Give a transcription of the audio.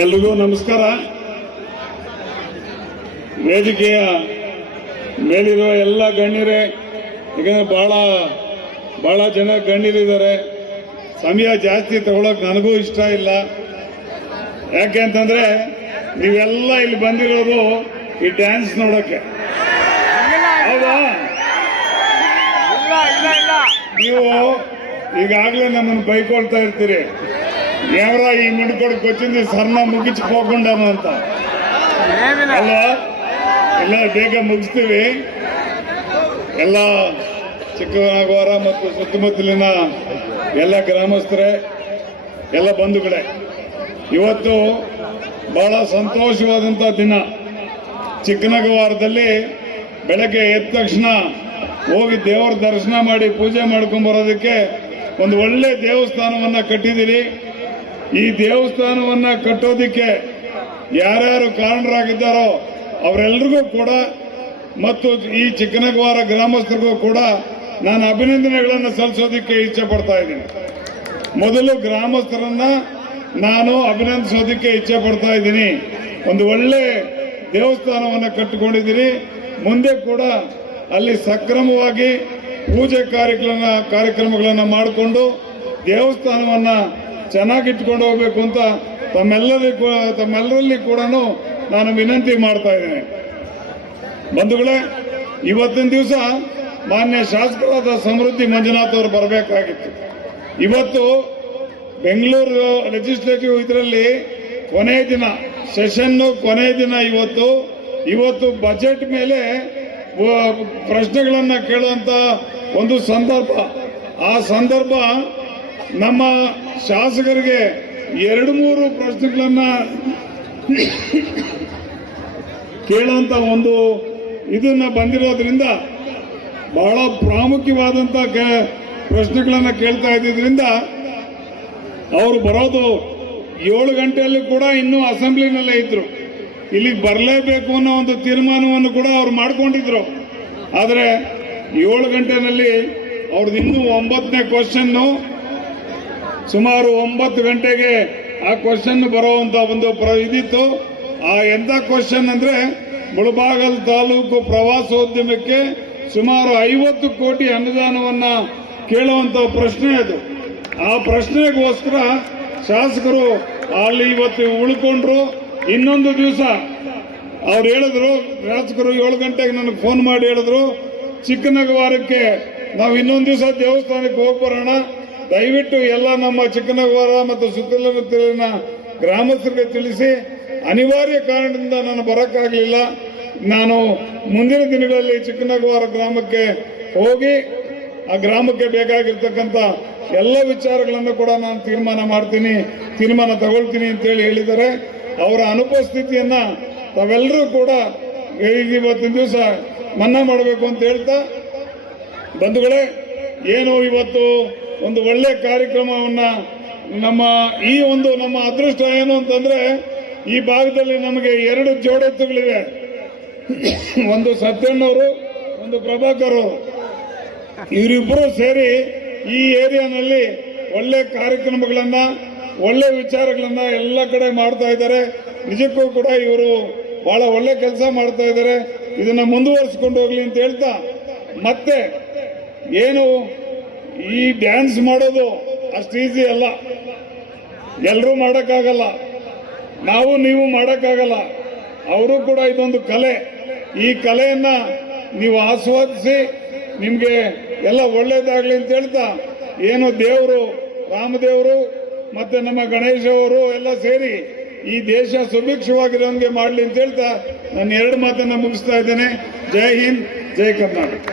ಎಲ್ರಿಗೂ ನಮಸ್ಕಾರ. ವೇದಿಕೆಯ ಮೇಲಿರುವ ಎಲ್ಲ ಗಣ್ಯರೇ ಯಾಕಂದ್ರೆ ಬಹಳ ಬಹಳ ಜನ ಗಣ್ಯರಿದ್ದಾರೆ. ಸಮಯ ಜಾಸ್ತಿ ತಗೊಳಕ್ ನನಗೂ ಇಷ್ಟ ಇಲ್ಲ. ಯಾಕೆ ಅಂತಂದ್ರೆ ನೀವೆಲ್ಲ ಇಲ್ಲಿ ಬಂದಿರೋದು ಈ ಡ್ಯಾನ್ಸ್ ನೋಡಕ್ಕೆ. ಹೌದಾ? ನೀವು ಈಗಾಗಲೇ ನಮ್ಮನ್ನು ಬೈಕೊಳ್ತಾ ಇರ್ತೀರಿ. ಯಾವ್ರ ಈ మిడికొడుకు ಕೊಚ್ಚಿಂದ ಸರ್ನ ಮುಗಿಸಿ అంత ಅಲ್ವಾ ಎಲ್ಲ ಬೇಗ ಮುಗಿಸ್ತೀವಿ. ಎಲ್ಲ ಚಿಕ್ಕನಾಗವಾರ ಮತ್ತು ಸುತ್ತಮುತ್ತಲಿನ ಎಲ್ಲ ಗ್ರಾಮಸ್ಥರೇ, ಎಲ್ಲ ಬಂಧುಗಳೇ, ಇವತ್ತು ಬಹಳ ಸಂತೋಷವಾದಂಥ ದಿನ. ಚಿಕ್ಕನಗವಾರದಲ್ಲಿ ಬೆಳಗ್ಗೆ ಎದ್ದ ತಕ್ಷಣ ಹೋಗಿ ದೇವರ ದರ್ಶನ ಮಾಡಿ ಪೂಜೆ ಮಾಡ್ಕೊಂಡು ಬರೋದಕ್ಕೆ ಒಂದು ಒಳ್ಳೆ ದೇವಸ್ಥಾನವನ್ನು ಕಟ್ಟಿದ್ದೀರಿ. ಈ ದೇವಸ್ಥಾನವನ್ನ ಕಟ್ಟೋದಿಕ್ಕೆ ಯಾರ್ಯಾರು ಕಾರಣರಾಗಿದ್ದಾರೋ ಅವರೆಲ್ಲರಿಗೂ ಕೂಡ ಮತ್ತು ಈ ಚಿಕ್ಕನಗವಾರ ಗ್ರಾಮಸ್ಥರಿಗೂ ಕೂಡ ನಾನು ಅಭಿನಂದನೆಗಳನ್ನು ಸಲ್ಲಿಸೋದಕ್ಕೆ ಇಚ್ಛೆ ಪಡ್ತಾ ಇದ್ದೀನಿ. ಮೊದಲು ಗ್ರಾಮಸ್ಥರನ್ನ ನಾನು ಅಭಿನಂದಿಸೋದಕ್ಕೆ ಇಚ್ಛೆ ಪಡ್ತಾ ಇದ್ದೀನಿ. ಒಂದು ಒಳ್ಳೆ ದೇವಸ್ಥಾನವನ್ನು ಕಟ್ಟಿಕೊಂಡಿದ್ದೀನಿ. ಮುಂದೆ ಕೂಡ ಅಲ್ಲಿ ಸಕ್ರಮವಾಗಿ ಪೂಜೆ ಕಾರ್ಯಕ್ರಮ ಕಾರ್ಯಕ್ರಮಗಳನ್ನು ಮಾಡಿಕೊಂಡು ದೇವಸ್ಥಾನವನ್ನ ಚೆನ್ನಾಗಿಟ್ಕೊಂಡು ಹೋಗ್ಬೇಕು ಅಂತ ತಮ್ಮೆಲ್ಲರಿಗೂ ತಮ್ಮೆಲ್ಲರಲ್ಲಿ ಕೂಡ ನಾನು ವಿನಂತಿ ಮಾಡ್ತಾ ಇದ್ದೇನೆ. ಬಂಧುಗಳೇ, ಇವತ್ತಿನ ದಿವಸ ಮಾನ್ಯ ಶಾಸಕರಾದ ಸಮೃದ್ಧಿ ಮಂಜುನಾಥ್ ಅವರು ಬರಬೇಕಾಗಿತ್ತು. ಇವತ್ತು ಬೆಂಗಳೂರು ಲೆಜಿಸ್ಲೇಟಿವ್ ಇದರಲ್ಲಿ ಕೊನೆ ದಿನ ಸೆಷನ್ನು ಕೊನೆ ದಿನ ಇವತ್ತು. ಇವತ್ತು ಬಜೆಟ್ ಮೇಲೆ ಪ್ರಶ್ನೆಗಳನ್ನ ಕೇಳುವಂತ ಒಂದು ಸಂದರ್ಭ. ಆ ಸಂದರ್ಭ ನಮ್ಮ ಶಾಸಕರಿಗೆ ಎರಡು ಮೂರು ಪ್ರಶ್ನೆಗಳನ್ನ ಕೇಳುವಂತ ಒಂದು ಇದನ್ನ ಬಂದಿರೋದ್ರಿಂದ ಬಹಳ ಪ್ರಾಮುಖ್ಯವಾದಂತ ಪ್ರಶ್ನೆಗಳನ್ನು ಕೇಳ್ತಾ ಇದ್ದಿದ್ರಿಂದ ಅವರು ಬರೋದು ಏಳು ಗಂಟೆಯಲ್ಲಿ ಕೂಡ ಇನ್ನೂ ಅಸೆಂಬ್ಲಿನಲ್ಲೇ ಇದ್ರು. ಇಲ್ಲಿಗೆ ಬರಲೇಬೇಕು ಅನ್ನೋ ಒಂದು ತೀರ್ಮಾನವನ್ನು ಕೂಡ ಅವ್ರು ಮಾಡ್ಕೊಂಡಿದ್ರು. ಆದರೆ ಏಳು ಗಂಟೆನಲ್ಲಿ ಅವ್ರದ್ದು ಇನ್ನೂ ಒಂಬತ್ತನೇ ಕ್ವಶನ್ನು ಸುಮಾರು ಒಂಬತ್ತು ಗಂಟೆಗೆ ಆ ಕ್ವಶನ್ ಬರುವಂತ ಒಂದು ಇದಿತ್ತು. ಆ ಎಂತ ಕ್ವಶನ್ ಅಂದ್ರೆ ಮುಳಬಾಗಲ್ ತಾಲೂಕು ಪ್ರವಾಸೋದ್ಯಮಕ್ಕೆ ಸುಮಾರು ಐವತ್ತು ಕೋಟಿ ಅನುದಾನವನ್ನ ಕೇಳುವಂತ ಪ್ರಶ್ನೆ ಅದು. ಆ ಪ್ರಶ್ನೆಗೋಸ್ಕರ ಶಾಸಕರು ಅಲ್ಲಿ ಇವತ್ತು ಉಳ್ಕೊಂಡ್ರು. ಇನ್ನೊಂದು ದಿವಸ ಅವ್ರು ಹೇಳಿದ್ರು, ಶಾಸಕರು ಏಳು ಗಂಟೆಗೆ ನನಗೆ ಫೋನ್ ಮಾಡಿ ಹೇಳಿದ್ರು ಚಿಕ್ಕನಗವಾರಕ್ಕೆ ನಾವು ಇನ್ನೊಂದು ದಿವಸ ದೇವಸ್ಥಾನಕ್ಕೆ ಹೋಗಿ ಬರೋಣ ದಯವಿಟ್ಟು ಎಲ್ಲ ನಮ್ಮ ಚಿಕ್ಕನಗವರ ಮತ್ತು ಸುತ್ತಲಿನ ಗ್ರಾಮಸ್ಥರಿಗೆ ತಿಳಿಸಿ, ಅನಿವಾರ್ಯ ಕಾರಣದಿಂದ ನಾನು ಬರೋಕ್ಕಾಗಲಿಲ್ಲ. ನಾನು ಮುಂದಿನ ದಿನಗಳಲ್ಲಿ ಚಿಕ್ಕನಗವಾರ ಗ್ರಾಮಕ್ಕೆ ಹೋಗಿ, ಆ ಗ್ರಾಮಕ್ಕೆ ಬೇಕಾಗಿರ್ತಕ್ಕಂಥ ಎಲ್ಲ ವಿಚಾರಗಳನ್ನು ಕೂಡ ನಾನು ತೀರ್ಮಾನ ಮಾಡ್ತೀನಿ, ತೀರ್ಮಾನ ತಗೊಳ್ತೀನಿ ಅಂತೇಳಿ ಹೇಳಿದ್ದಾರೆ. ಅವರ ಅನುಪಸ್ಥಿತಿಯನ್ನ ತಾವೆಲ್ಲರೂ ಕೂಡ ಇವತ್ತಿನ ದಿವಸ, ಮನ್ನಾ ಮಾಡಬೇಕು ಅಂತ ಹೇಳ್ತಾ. ಬಂಧುಗಳೇ, ಏನು ಇವತ್ತು ಒಂದು ಒಳ್ಳೆ ಕಾರ್ಯಕ್ರಮವನ್ನ ನಮ್ಮ ಈ ಒಂದು ನಮ್ಮ ಅದೃಷ್ಟ ಏನು ಅಂತಂದ್ರೆ ಈ ಭಾಗದಲ್ಲಿ ನಮಗೆ ಎರಡು ಜೋಡೆತ್ತುಗಳಿವೆ. ಒಂದು ಸತ್ಯಣ್ಣವರು, ಒಂದು ಪ್ರಭಾಕರ್ ಅವರು. ಇವರಿಬ್ಬರು ಸೇರಿ ಈ ಏರಿಯಾನಲ್ಲಿ ಒಳ್ಳೆ ಕಾರ್ಯಕ್ರಮಗಳನ್ನ, ಒಳ್ಳೆ ವಿಚಾರಗಳನ್ನ ಎಲ್ಲ ಕಡೆ ಮಾಡ್ತಾ ಇದ್ದಾರೆ. ನಿಜಕ್ಕೂ ಕೂಡ ಇವರು ಬಹಳ ಒಳ್ಳೆ ಕೆಲಸ ಮಾಡ್ತಾ ಇದ್ದಾರೆ. ಇದನ್ನ ಮುಂದುವರಿಸಿಕೊಂಡು ಹೋಗ್ಲಿ ಅಂತ ಹೇಳ್ತಾ, ಮತ್ತೆ ಏನು ಈ ಡ್ಯಾನ್ಸ್ ಮಾಡೋದು ಅಷ್ಟು ಈಸಿ ಅಲ್ಲ. ಎಲ್ಲರೂ ಮಾಡೋಕ್ಕಾಗಲ್ಲ. ನಾವು ನೀವು ಮಾಡೋಕ್ಕಾಗಲ್ಲ. ಅವರು ಕೂಡ ಇದೊಂದು ಕಲೆ. ಈ ಕಲೆಯನ್ನ ನೀವು ಆಸ್ವಾದಿಸಿ, ನಿಮಗೆ ಎಲ್ಲ ಒಳ್ಳೇದಾಗ್ಲಿ ಅಂತ ಹೇಳ್ತಾ, ಏನು ದೇವರು, ರಾಮದೇವರು ಮತ್ತೆ ನಮ್ಮ ಗಣೇಶ ಅವರು ಎಲ್ಲ ಸೇರಿ ಈ ದೇಶ ಸುಭಿಕ್ಷವಾಗಿರೋಂಗೆ ಮಾಡಲಿ ಅಂತ ಹೇಳ್ತಾ, ನಾನು ಎರಡು ಮಾತನ್ನ ಮುಗಿಸ್ತಾ ಇದ್ದೇನೆ. ಜೈ ಹಿಂದ್, ಜೈ ಕರ್ನಾಟಕ.